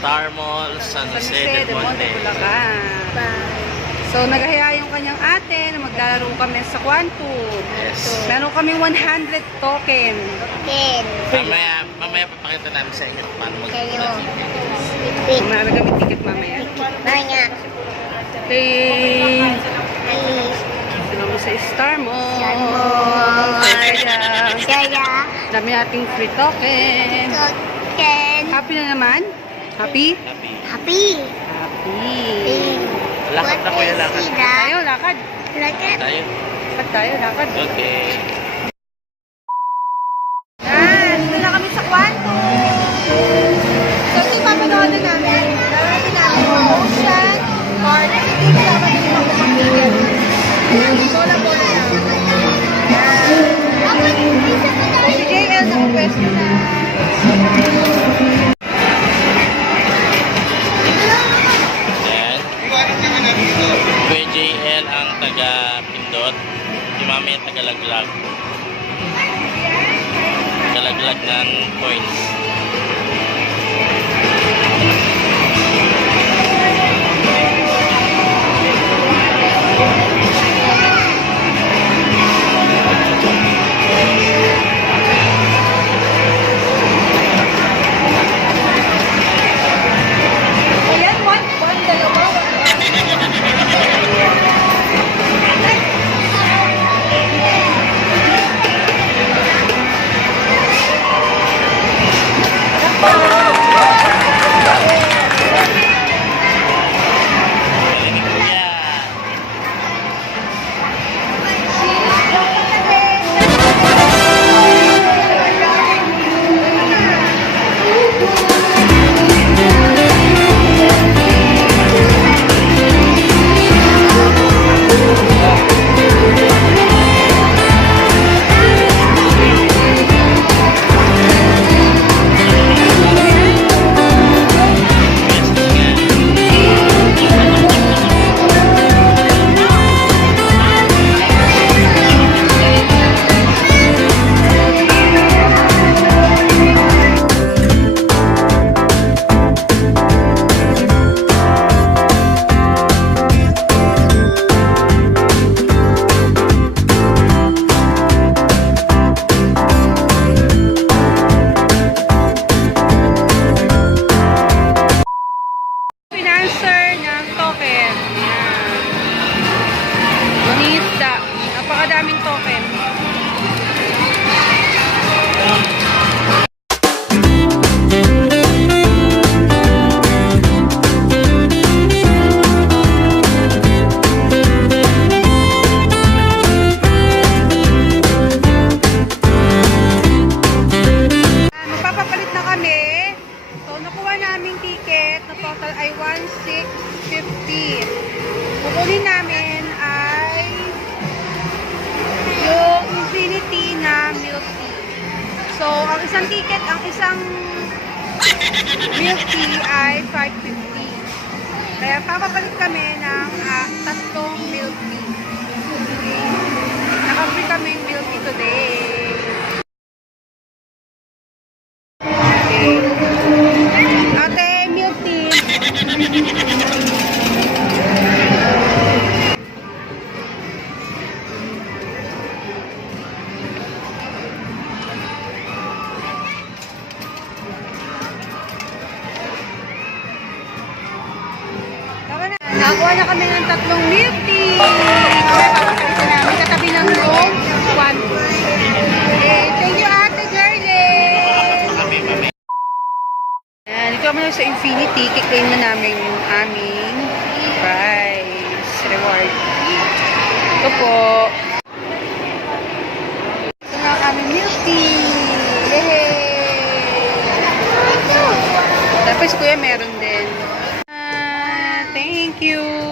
Star Mall, San Jose del Monte. Bulacan. So, naghaya yung kanyang ate na maglalaro kami sa Quantum. Yes. Meron kami 100 token. Mamaya papakita namin sa inyo paano Kayo. Mamaya kami ticket mamaya. Banya. Okay. Alis. Ano mo sa Star Mall. Star Mall. Kaya, Kaya. dami nating free token. Token. Happy na naman? Happy? Happy. Happy. Happy. Lakad na kuya, lakad. Tayo, lakad. Lakad. Tayo. Lakad tayo, lakad. Okay. Yan, dito na kami sa Quantum. So, ito yung papanood namin. Darating namin yung Ocean Park. Ito yung dapat yung magpapakinggan. Bola-bola lang. Yan. Si JL na pwesto na. Kuya JL ang taga-Pindot, si Mami ang taga-Laglag. Taga-Laglag ng coins. Ayan, one, dalawa. Galing ni Kuya. Financer ng token. Yan. Bonita. Napakadaming token. Magpapapalit na kami. So, nakuha naming ticket na total ay 1,650. Kukunin namin ay yung Infinity na milk tea. So, ang isang ticket, ang isang milk tea ay 550. Kaya papapalit kami ng tatlong milk tea. Okay. Naka-free kami milk tea today. Ate, milk tea. Tama na. Nakakuha na kami ng tatlong milk tea. Kaya papapalitan namin katabi ng room 1. Okay, thank you Ate Jarlene. Ayan, dito kami sa Infinity. Kiklaim na namin yung aming prize reward. Ito po. Ito na ang aming milk tea. Yay! Tapos kuya meron din. Thank you.